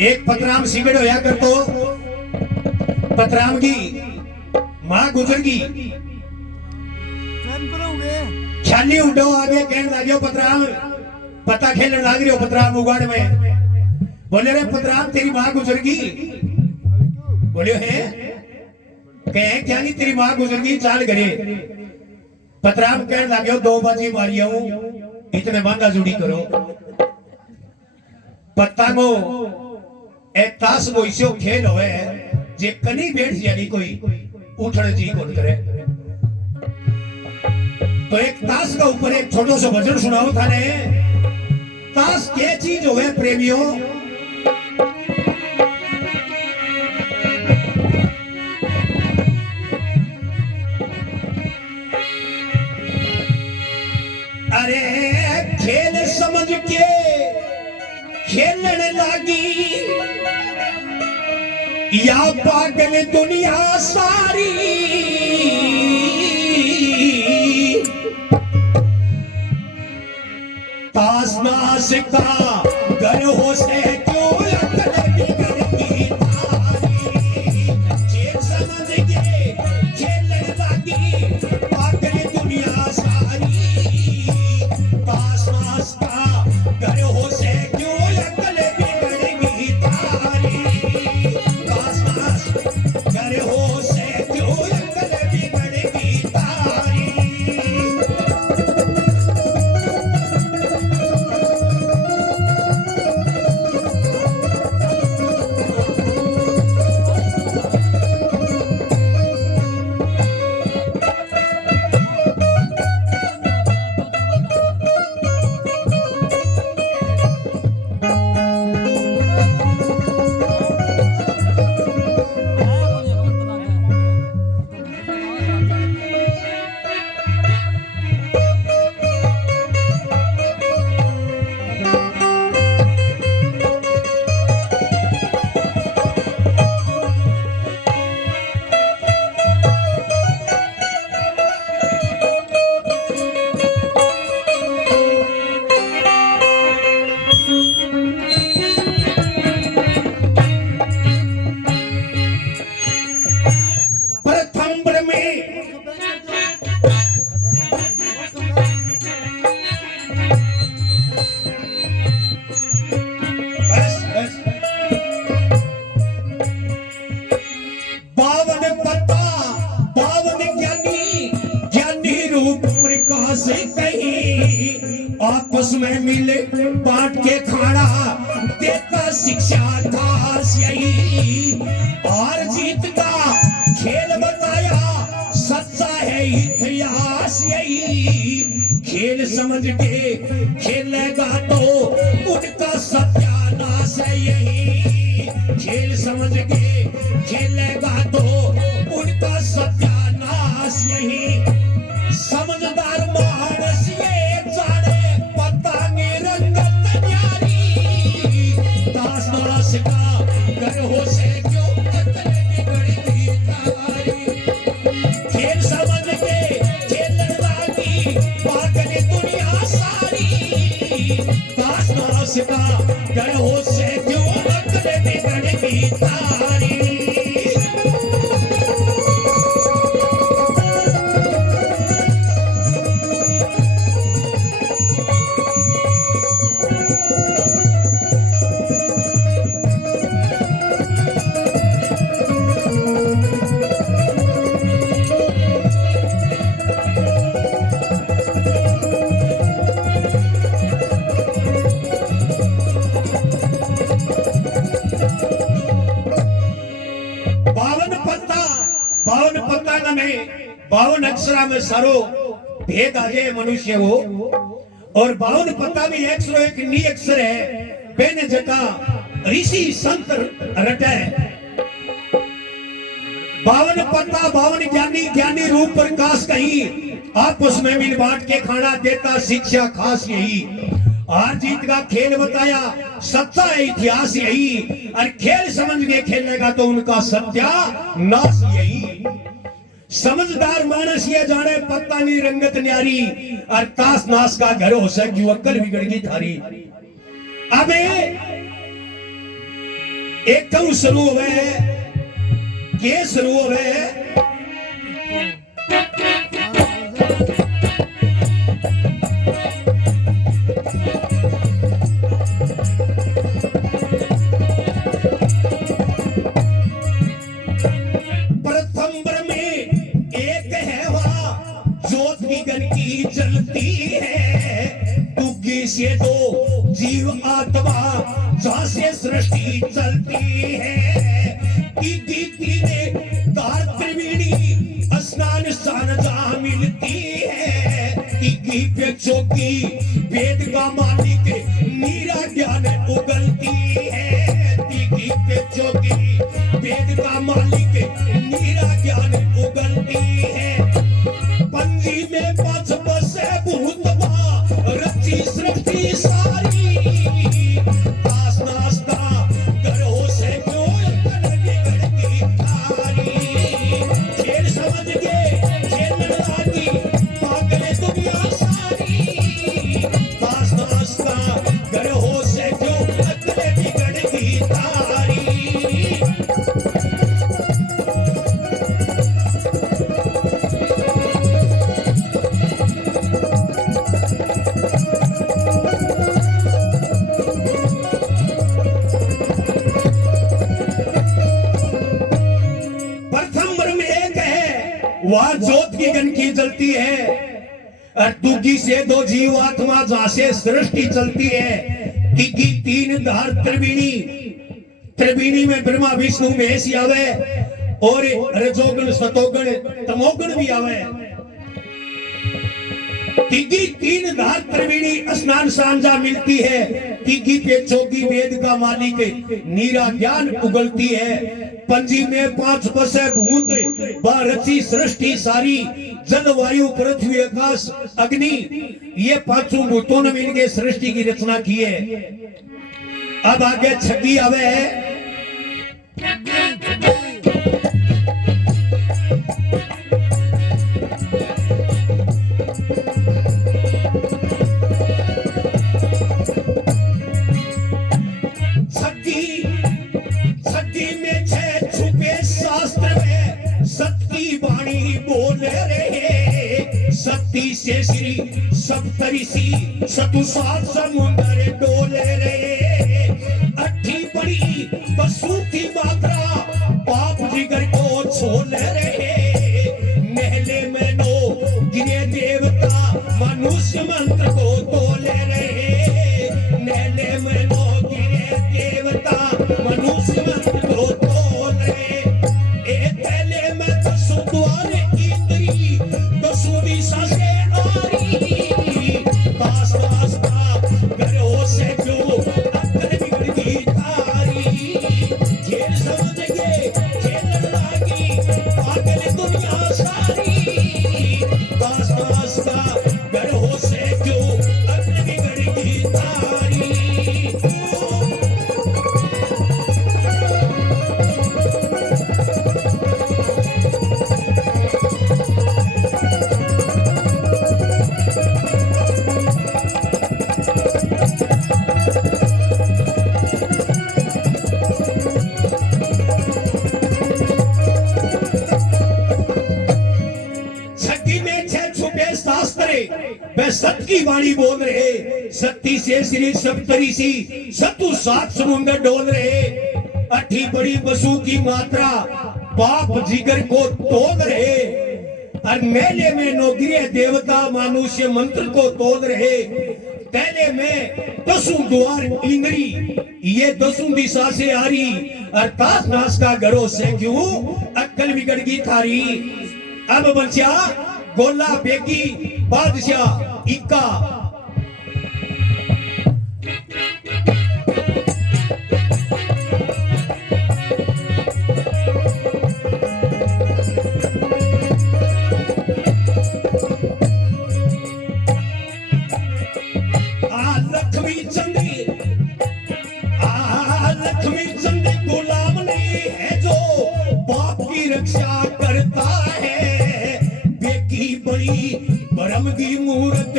एक पतराम सिगड़ होया कर तो पतराम की मां गुजर गई। ख्याली उठो आगे कहने लगे पतराम पता खेलने लग रहे हो पतराम उगाड़ में। बोले रे पतराम तेरी मां गुजर गई। बोले है कहे क्या नहीं तेरी मां गुजर गई चाल करे। पतराम कहने लगे दो बाजी मारी हूं इतने बांधा जुड़ी करो। पत्तांगो एक ताश वो इसे खेल होए जे कनी बैठ जानी कोई उठने जी कौन करे। तो एक ताश का ऊपर एक छोटो सा भजन सुनाओ था ने। ताश क्या चीज हो है प्रेमियों। अरे खेल समझ के खेलने लगी या पागल दुनिया सारी। ताश नाश का घर हो से क्यों अकल बिगड़ती थारी। खेल समझ के खेलने लगी पागल दुनिया सारी। ताश नाश का घर हो से क्यों अकल बिगड़ती थारी। ताश नाश घर हो से क्यों अकल बिगड़ती थारी। आपस में मिले बांट के खाना देता शिक्षा खास यही। और जीत का खेल बताया सच्चा है इतिहास यही। खेल समझ के खेलेगा तो उनका सत्यानाश है यही। खेल समझ के खेलेगा तो उनका सत्यानाश यही। समझदार मानस ये जाने पतंगे रंगत न्यारी। ताश नाश का घर हो से क्यों अकल बिगड़ती थारी। खेल समझ के खेलने लगी पागल दुनिया सारी। ताश नाश का घर हो से क्यों अकल बिगड़ती थारी। बावन अक्षरा में सारो भेद आ जाए मनुष्य हो। और 52 पत्ता में एक सौ एक नी अक्षर है बेने जका ऋषि संत रटे। 52 पत्ता 52 ज्ञानी ज्ञानी रूप प्रकाश कहीं आपस में मिल बांट के खाना देता शिक्षा खास यही। हार जीत का खेल बताया सच्चा है इतिहास यही। और खेल समझ के खेलेगा तो उनका सत्यानाश यही। समझदार मानस ये जाने पत्ता नहीं रंगत न्यारी। और ताश नाश का घर हो सक जो अक्कल बिगड़ गई थारी। अबे एक कऊ शुरू हुए के शुरू हुए से दो जीव आत्मा जहां से सृष्टि चलती है तीन तार त्रिवेणी स्नान स्थान जहां मिलती है तीगी पे चौकी वेद का मालिक नीरा ज्ञान उगलती है तीगी पे चौकी वेद का मालिक नीरा ज्ञान उगलती है पंजी में पांच बसे भूत रची सृष्टि सारी आस नास्ता करो से क्यों बिगड़ती तारी खेल समझ के खेलने लागी पागल दुनिया सारी आस नास्ता करो से क्यों बिगड़ती तारी वह ज्योत की गंदगी जलती है और दूगी से दो जीव आत्मा जहां से सृष्टि चलती है तीगी तीन धार त्रिवेणी त्रिवेणी में ब्रह्मा विष्णु महेश आवे और रजोगुण सतोगुण तमोगुण भी आवे तीगी तीन धार त्रिवेणी स्नान सांझा मिलती है तीगी पे चौकी वेद का मालिक नीरा ज्ञान उगलती है पंजी में पांच बसे भूत रची सृष्टि सारी जल वायु पृथ्वी आकाश अग्नि ये पांचों भूतों ने मिलकर सृष्टि की रचना की है अब आगे छठी आवे है सती से श्री सप्तऋषि सतु सात समुद्र डोले रहे अठी बड़ी पशु की मात्रा पाप जिगर को छोले रहे महले में नो गिरे देवता मनुष्य मंत्र को तोले रहे महले में नो गिरे देवता मनुष्य मंत्र को तोल रहे एक पहले में दसों द्वार इंद्री दसों दिशा से सत की वाणी बोल रहे सती से श्री सप्तऋषि सतु सात समुद्र डोल रहे अठी बड़ी वसु की मात्रा पाप जिगर को तोड़ रहे और मेले में नौगिरे देवता मनुष्य मंत्र को तोड़ रहे पहले में दसों द्वार इंद्री ये दसों दिशा से आ रही अर्थात नाश का घरों से क्यों अक्कल बिगड़ गई थारी अब बचा गोला बेगी बादशाह इक्का लक्ष्मी चंद गुलाम नहीं है जो बाप की रक्षा करता है बेकी बड़ी परम की मूर्त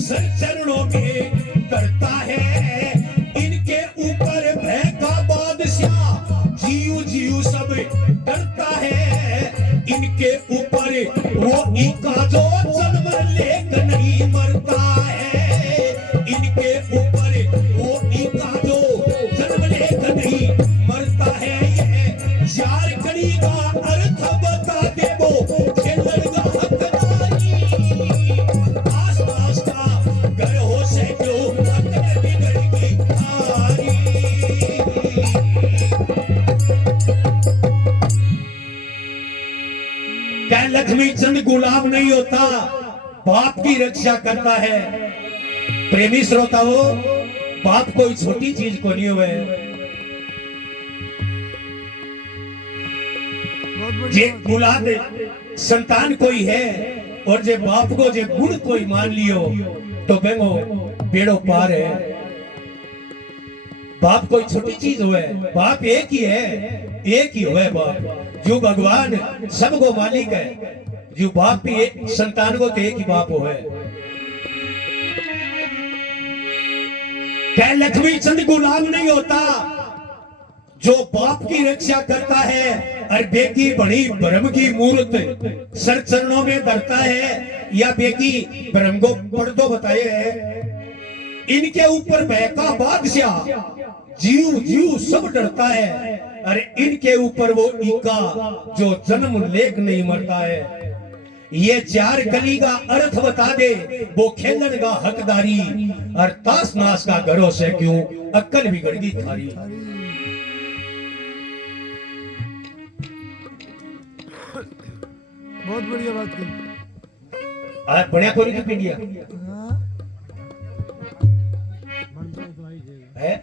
चरणों में करता है इनके ऊपर भय का बादशाह लक्ष्मी चंद गुलाम नहीं होता, बाप की रक्षा करता है। प्रेमी श्रोताओं, बाप कोई छोटी चीज को नहीं हुए। जे औलाद संतान कोई है और जे बाप को जे गुण कोई मान लियो तो बेंगो बेड़ो पार है। बाप कोई छोटी चीज हुए, बाप एक ही है, एक ही हुए बाप। जो भगवान सबको मालिक है, जो बाप भी एक संतान को तो एक ही बाप हुए। क्या लक्ष्मी चंद गुलाम नहीं होता, जो बाप की रक्षा करता है और बेकी बड़ी ब्रह्म की मूर्त सर चरणों में धरता है, या बेकी ब्रह्म को पढ़ दो बताए है। इनके ऊपर बहका बादशाह जीव जीव सब डरता है, अरे इनके ऊपर वो इका जो जन्म लेख नहीं मरता है। ये चार कली का अर्थ बता दे, वो खेलन का हकदारी और तास नाश का घरों से क्यों अक्कल बिगड़ गई थारी। बहुत बढ़िया बात की। आज बढ़िया थोड़ी की पीढ़िया है,